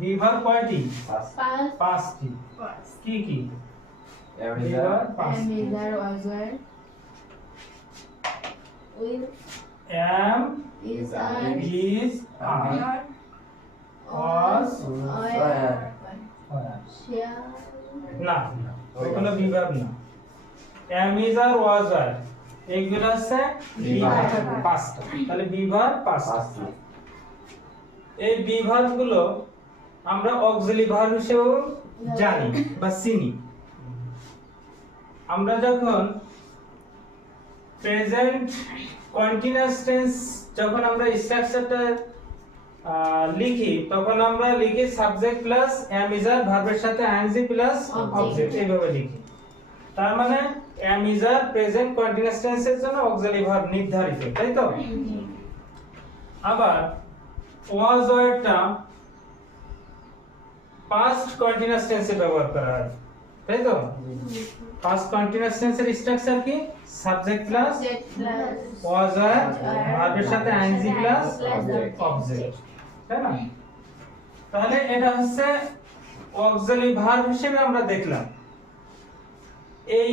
Be verb কয়টি? পাঁচটি। কি কি? am be is verb are পাঁচটি। is are was were am is are is are was were shall না ওগুলো বি ভার্ব না। am is are was are এগুলো হচ্ছে বি ভার্ব পাঁচটা। তাহলে বি ভার্ব পাঁচটা। এই বি ভার্ব গুলো আমরা অক্সিলারি ভার্ব হিসেবেও জানি বা চিনি। আমরা যখন প্রেজেন্ট কন্টিনিউয়াস টেন্স যখন আমরা স্ট্রাকচারটা লিখি তখন আমরা লিখি subject plus am is are ভার্বের সাথে ing প্লাস অবজেক্ট এইভাবে লিখি। তার মানে am is are present continuous টেন্সের জন্য অক্সিলারি ভার্ব নির্ধারিত, তাই তো? আবার was ওয়ার্ডটা পাস্ট কন্টিনিউয়াস টেন্সে ব্যবহার করা হয়, তাই তো? পাস্ট কন্টিনিউয়াস টেন্সের স্ট্রাকচার কি? সাবজেক্ট প্লাস was are ভার্বের সাথে ing প্লাস অবজেক্ট, তাই না? তাহলে এটা হচ্ছে অক্সিলারি ভার্ব হিসেবে আমরা দেখলাম। এই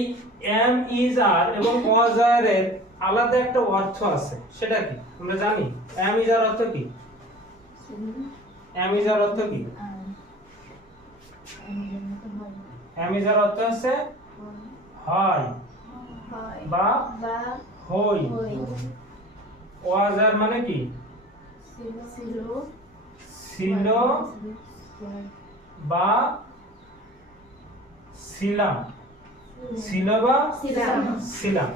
am is are এবং was are এর আলাদা একটা অর্থ আছে, সেটা কি আমরা জানি? am is are অর্থ কি? am is are অর্থ কি? am is are অর্থ হচ্ছে হয় বা হই। was are মানে কি? ছিল বা ছিলাম, ছিল বা ছিলাম।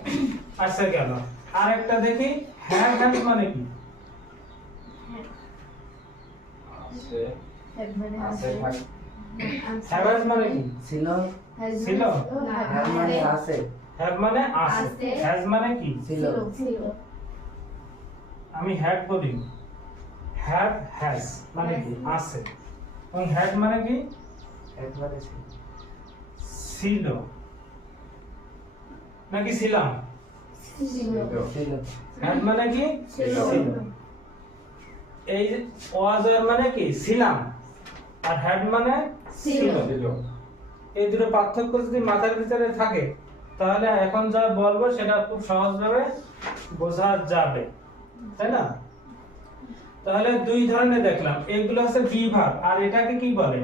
আচ্ছা গেল। আরেকটা দেখি হ্যাভ হ্যাভ মানে কি? আছে আছে হ্যাভ হ্যাভ মানে কি? ছিল ছিল। have মানে আছে হ্যাভ মানে আছে। হ্যাজ মানে কি? ছিল আমি হ্যাড বলি। হ্যাভ হ্যাজ মানে কি? আছে। এবং হ্যাড মানে কি? have মানে ছিল নাকি ছিলাম? ছিল হ্যাড মানে কি? ছিল। এই যে was are মানে কি? ছিলাম। আর হ্যাড মানে ছিল। এই দুটো পার্থক্য যদি মাথার ভিতরে থাকে তাহলে এখন যা বলবো সেটা খুব সহজভাবে বোঝা যাবে, তাই না? তাহলে দুই ধরনের দেখলাম, এগুলো হচ্ছে বি ভার্ব। আর এটাকে কি বলে?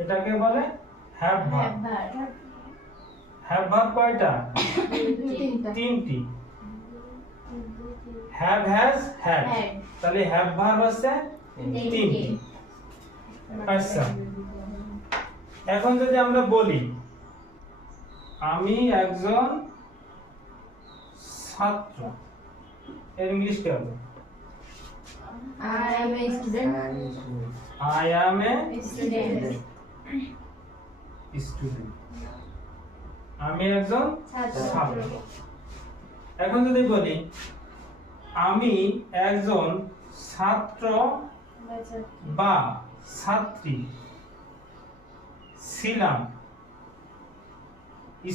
এটাকে বলে হ্যাভ ভার্ব। হ্যাভ ভার্ব কয়টা? তিনটি। Have has had. তাহলে হ্যাভ ভার্ব হচ্ছে তিনটি। আচ্ছা এখন যদি আমরা বলি আমি একজন ছাত্র, এর ইংলিশ কি হবে? I am a student. I am a Student. student. আমি একজন ছাত্র। ছাত্র। এখন যদি বলি আমি একজন ছাত্র বা ছাত্রী ছিলাম।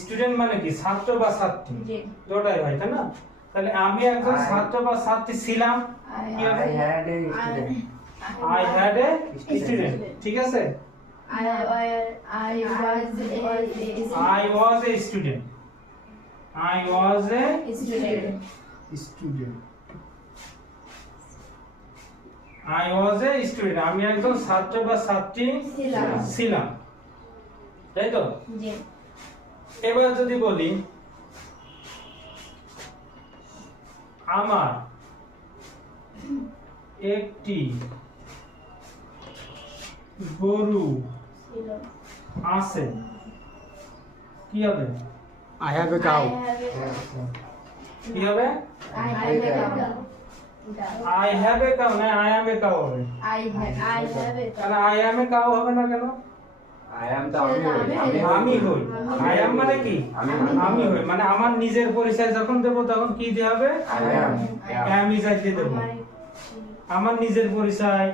স্টুডেন্ট মানে কি? ছাত্র বা ছাত্রী দুটাই হয়, তাই না? তাহলে আমি একজন ছাত্র বা ছাত্রী ছিলাম। কি হবে? I had a student, ঠিক আছে? I was a student. I was a student. student. I was a student. আমি একজন ছাত্র বা ছাত্রী ছিলাম, তাই তো? এবার যদি বলি আমার একটি গরু আছে, কি হবে? I have a cow. কি হবে? I have a cow. I have a cow না I am a cow হবে? I have a কেন I am a cow হবে না কেন? I am তো আমি হই আমি হই। I am মানে কি? আমি হই। মানে আমার নিজের পরিচয় যখন দেব তখন কি দিয়ে হবে? I am am is I দিয়ে দেব। আমার নিজের পরিচয়,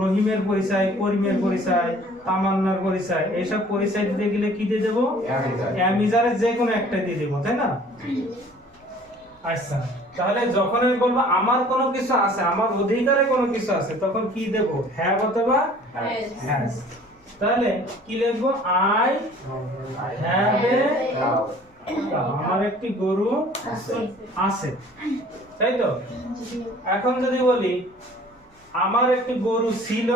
রহিমের পরিচয়, করিমের পরিচয়, তামান্নার পরিচয়, এইসব পরিচয় দিতে গেলে কি দিয়ে দেব? am is I am is I যে কোনো একটা দিয়ে দেব, তাই না? আচ্ছা তাহলে যখন আমি বলবো আমার কোনো কিছু আছে, আমার অধিকারে কোনো কিছু আছে, তখন কি দেব? হ্যাভ অথবা হ্যাজ। তাহলে কি লিখবো? I have a cow. আমার একটি গরু আছে, তাই তো? এখন যদি বলি আমার একটি গরু ছিল,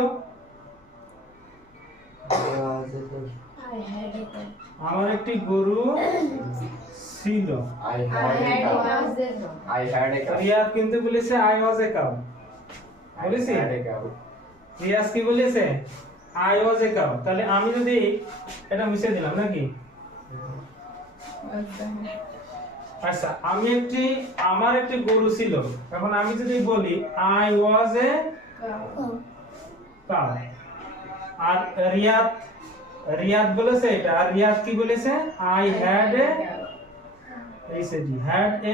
আমার একটি গরু ছিল। I had a cow. Riaz কিন্তু বলেছে আই ওয়াজ এ কাউ। বলেছি? I had a cow. Riaz কি বলেছে? I was a cow. তাহলে আমি যদি এটা মুছে দিলাম নাকি? আচ্ছা, আমার একটি গরু ছিল। এখন আমি যদি বলি আই ওয়াজ এ কাউ, আর রিয়াদ বলেছে এটা, আর রিয়াদ কি বলেছে? I had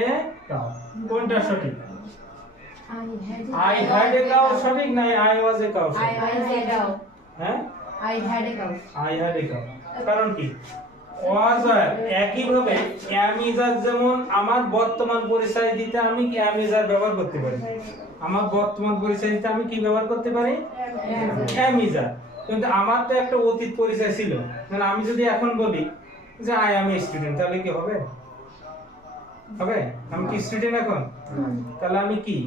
a cow. কোনটা সঠিক? আই হ্যাড এ কাউ সঠিক না আই ওয়াজ এ কাউ সঠিক? হ্যাঁ, আই হ্যাড এ কাউ। কারণ কি? ওয়াজ আর একই ভাবে am is are যেমন আমার বর্তমান পরিচয় দিতে আমি কি am is are ব্যবহার করতে পারি। আমার বর্তমান পরিচয় দিতে আমি কি ব্যবহার করতে পারি? am is are। কিন্তু আমার তো একটা অতীত পরিচয় ছিল, মানে আমি যদি এখন বলি যে আই এম এ স্টুডেন্ট, তাহলে কি হবে? হবে? আমি কি স্টুডেন্ট এখন? তাহলে আমি কি?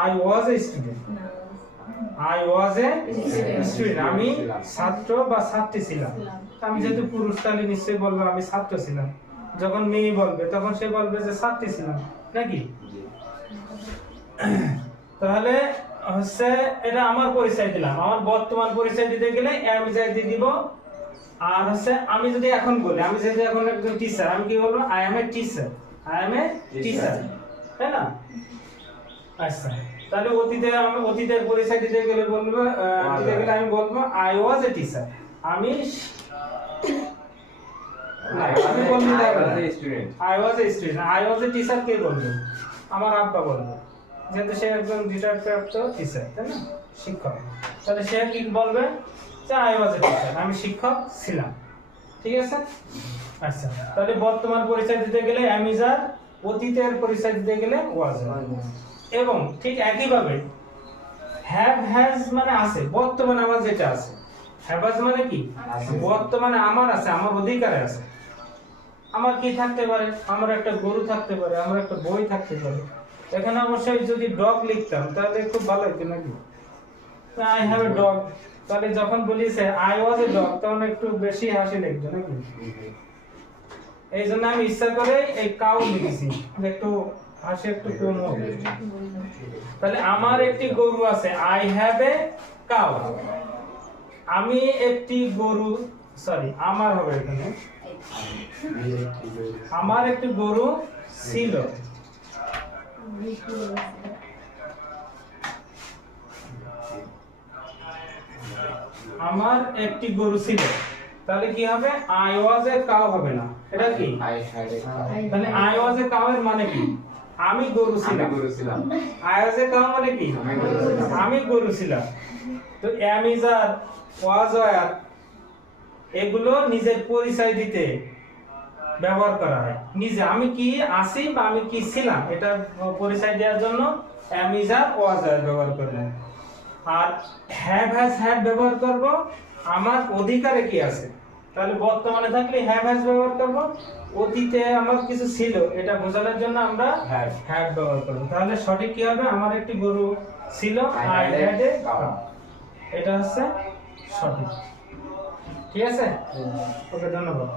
I was a student. I was a student. আমি ছাত্র বা ছাত্রী ছিলাম। আমি যেহেতু পুরুষ, তাহলে নিশ্চয়ই বলবো আমি ছাত্র ছিলাম। যখন মেয়ে বলবে তখন সে বলবে যে ছাত্রী ছিলাম, নাকি? তাহলে হচ্ছে এটা আমার পরিচয় দিলাম। আমার বর্তমান পরিচয় দিতে গেলে am is are দিয়ে দিব। আর হচ্ছে আমি যদি এখন বলি, আমি যেহেতু এখন একজন টিচার, আমি কি বলবো? I M a teacher. I M a teacher, তাই না? আচ্ছা, তাহলে অতীতের পরিচয় দিতে গেলে আমি বলবো আই ওয়াজ এ টিচার। আমি বলবো I was a student. I was a student. I was a teacher কে বলবে? আমার আব্বা বলবে, যেহেতু সে একজন রিটায়ার্ড প্রাপ্ত টিচার, তাই না? শিক্ষক। তাহলে সে কি বলবে? যে আই ওয়াজ এ টিচার, আমি শিক্ষক ছিলাম। ঠিক আছে? আচ্ছা, তাহলে বর্তমান পরিচয় দিতে গেলে am is are, অতীতের পরিচয় দিতে গেলে was are। এবং ঠিক একইভাবে have has মানে আছে, বর্তমানে আমার যেটা আছে। have has মানে কি? বর্তমানে আমার আছে, আমার অধিকারে আছে। আমার কি থাকতে পারে? আমার একটা গরু থাকতে পারে, আমার একটা বই থাকতে পারে। এখানে অবশ্যই যদি ডগ লিখতাম তাহলে খুব ভালো হতো, নাকি? আই হ্যাভ এ ডগ, তাহলে যখন বলিছে আই ওয়াজ এ ডগ তখন একটু বেশি হাসি লাগতো, নাকি? এই জন্য আমি ইচ্ছা করে এই কাউ লিখেছি, একটু হাসি একটু কম হবে। তাহলে আমার একটি গরু আছে, আই হ্যাভ এ কাউ। আমি একটি গরু, সরি আমার হবে এখানে, আমার একটি গরু ছিল। আমার একটি গরু ছিল, তাহলে কি হবে? আই ওয়াজ এ কাউ হবে না, এটা কি? I had a cow. তাহলে আই ওয়াজ এ কাউ এর মানে কি? আমি গরু আমি ছিলাম। গরু ছিলাম। আই ওয়াজ এ কাউ মানে কি? আমি গরু ছিলাম। আমি গরু ছিলাম। তো am is are, was are এগুলো নিজের পরিচয় দিতে ব্যবহার করা হয়। নিজে আমি কি আছি বা আমি কি ছিলাম এটা পরিচয় দেওয়ার জন্য am is are, was are ব্যবহার করব। আর have has had ব্যবহার করব আমার অধিকারে কি আছে। তাহলে বর্তমানে থাকলে have has ব্যবহার করব, অতীতে আমার কিছু ছিল এটা বোঝানোর জন্য আমরা have ব্যবহার করব। তাহলে সঠিক কি হবে? আমার একটি গরু ছিল, I had a cow। এটা হচ্ছে সঠিক। ঠিক আছে? ওকে, ধন্যবাদ।